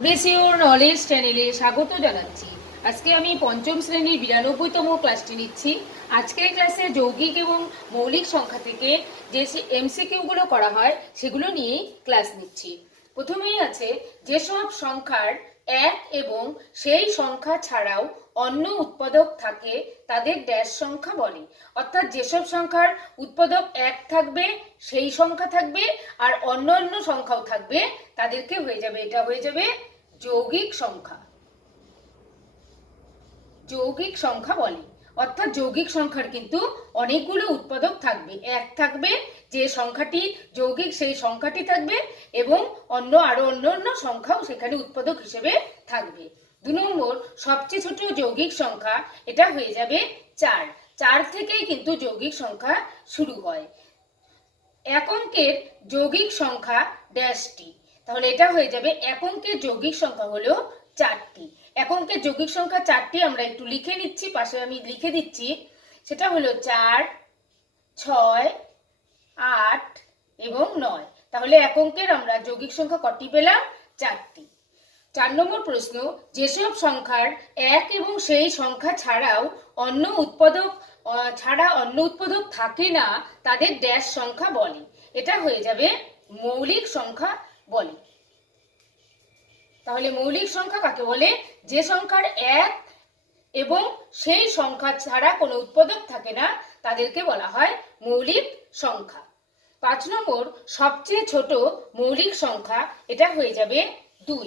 প্রেসিওর knowledge চ্যানেলে স্বাগত জানাচ্ছি। আজকে আমি পঞ্চম শ্রেণীর 92তম ক্লাসটি নিচ্ছি। আজকের ক্লাসে যৌগিক এবং মৌলিক সংখ্যা থেকে যে এমসিকিউগুলো করা হয় সেগুলো নিয়ে ক্লাস নিচ্ছি। প্রথমেই আছে যেসব সংখ্যার এক এবং সেই সংখ্যা ছাড়াও অন্য উৎপাদক থাকে তাদের ড্যাশ সংখ্যা বলে। অর্থাৎ যেসব সংখ্যার উৎপাদক এক থাকবে, সেই সংখ্যা থাকবে, আর অন্য অন্য সংখ্যাও থাকবে, তাদেরকে এটা হয়ে যাবে যৌগিক সংখ্যা। যৌগিক সংখ্যা বলে। অর্থাৎ যৌগিক সংখ্যার কিন্তু অনেকগুলো উৎপাদক থাকবে, এক থাকবে, যে সংখ্যাটি যৌগিক সেই সংখ্যাটি থাকবে, এবং আরো অন্য সংখ্যাও সেখানে উৎপাদক হিসেবে থাকবে। 2 নম্বর, সবচেয়ে ছোট যৌগিক সংখ্যা, এটা হয়ে যাবে 4। 4 থেকেই কিন্তু যৌগিক সংখ্যা শুরু হয়। এক অঙ্কের যৌগিক সংখ্যা ড্যাশটি, তাহলে এটা হয়ে যাবে এক অঙ্কের যৌগিক সংখ্যা হলো 4টি। এক অঙ্কের যৌগিক সংখ্যা 4টি আমরা একটু লিখে নিচ্ছি, পাশে আমি লিখে দিচ্ছি। সেটা হলো 4, 6, 8 এবং 9। তাহলে এক অঙ্কের আমরা যৌগিক সংখ্যা কটি পেলাম? 4টি। 4 নম্বর প্রশ্ন, যেসব সংখ্যার এক এবং সেই সংখ্যা ছাড়াও অন্য উৎপাদক থাকে না তাদের ড্যাশ সংখ্যা বলে। এটা হয়ে যাবে মৌলিক সংখ্যা বলে। তাহলে মৌলিক সংখ্যা কাকে বলে? যে সংখ্যার এক এবং সেই সংখ্যা ছাড়া কোনো উৎপাদক থাকে না তাদেরকে বলা হয় মৌলিক সংখ্যা। 5 নম্বর, সবচেয়ে ছোট মৌলিক সংখ্যা, এটা হয়ে যাবে 2।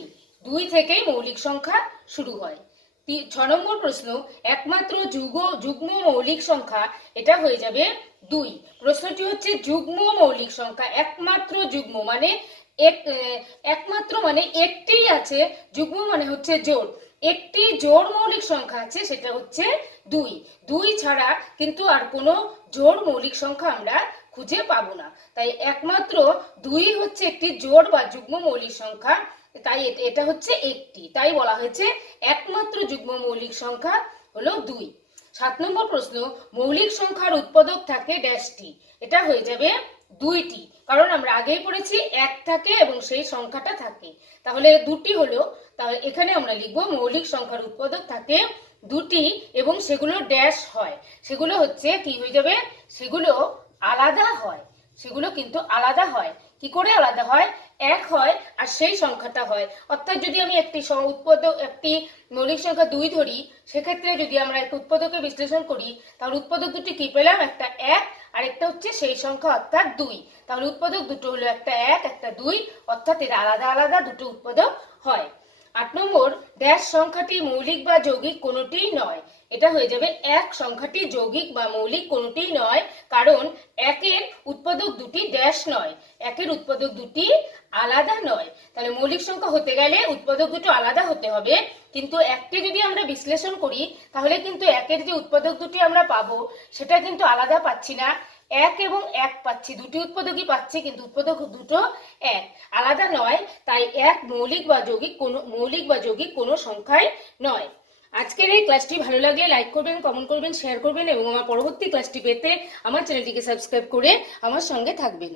2 থেকেই মৌলিক সংখ্যা শুরু হয়। 6 নম্বর প্রশ্ন, একমাত্র যুগ্ম মৌলিক সংখ্যা, এটা হয়ে যাবে 2। প্রশ্নটি হচ্ছে যুগ্ম মৌলিক সংখ্যা। একমাত্র যুগ্ম মানে একমাত্র মানে একটিই আছে, যুগ্ম মানে হচ্ছে জোড়। একটি জোড় মৌলিক সংখ্যা আছে, সেটা হচ্ছে 2। 2 ছাড়া কিন্তু আর কোনো জোড় মৌলিক সংখ্যা আমরা খুঁজে পাবো না। তাই একমাত্র 2 হচ্ছে একটি জোড় বা যুগ্ম মৌলিক সংখ্যা, তাই এটা হচ্ছে একটি, তাই বলা হয়েছে একমাত্র যুগ্ম মৌলিক সংখ্যা হলো 2। 7 নম্বর প্রশ্ন, মৌলিক সংখ্যার উৎপাদক থাকে ড্যাশটি, এটা হয়ে যাবে 2টি, কারণ আমরা আগেই পড়েছি এক থাকে এবং সেই সংখ্যাটা থাকে, তাহলে 2টি হলো। তাহলে এখানে আমরা লিখবো মৌলিক সংখ্যার উৎপাদক থাকে 2টি এবং সেগুলো ড্যাশ হয়। সেগুলো হচ্ছে কি হয়ে যাবে? সেগুলো আলাদা হয়। সেগুলো কিন্তু আলাদা হয়। কি করে আলাদা হয়? এক হয় আর সেই সংখ্যাটা হয়। অর্থাৎ যদি আমি একটি মৌলিক সংখ্যা 2 ধরি, সেক্ষেত্রে যদি আমরা একটা উৎপাদকে বিশ্লেষণ করি, তাহলে উৎপাদক দুটি কি পেলাম? একটা 1 আর একটা হচ্ছে সেই সংখ্যা অর্থাৎ 2। তাহলে উৎপাদক দুটো হলো একটা 1 একটা 2, অর্থাৎ এর আলাদা আলাদা দুটো উৎপাদক হয়। 8 নম্বর, ড্যাশ সংখ্যাটি মৌলিক বা যৌগিক কোনোটিই নয়, এটা হয়ে যাবে এক সংখ্যাটি যৌগিক বা মৌলিক কোনোটিই নয়, কারণ একের উৎপাদক দুটি ড্যাশ নয়, একের উৎপাদক দুটি আলাদা নয়। তাহলে মৌলিক সংখ্যা হতে গেলে উৎপাদক দুটো আলাদা হতে হবে, কিন্তু একটি যদি আমরা বিশ্লেষণ করি তাহলে কিন্তু একের যে উৎপাদক দুটি আমরা পাবো সেটা কিন্তু আলাদা পাচ্ছি না, 1 এবং 1 পাচ্ছি, দুটি উৎপাদকই পাচ্ছি, কিন্তু উৎপাদক দুটো এক, আলাদা নয়। তাই এক মৌলিক বা যৌগিক কোনো সংখ্যাই নয়। আজকের এই ক্লাসটি ভালো লাগলে লাইক করবেন, কমেন্ট করবেন, শেয়ার করবেন এবং আমার পরবর্তী ক্লাসটি পেতে আমার চ্যানেলটিকে সাবস্ক্রাইব করে আমার সঙ্গে থাকবেন।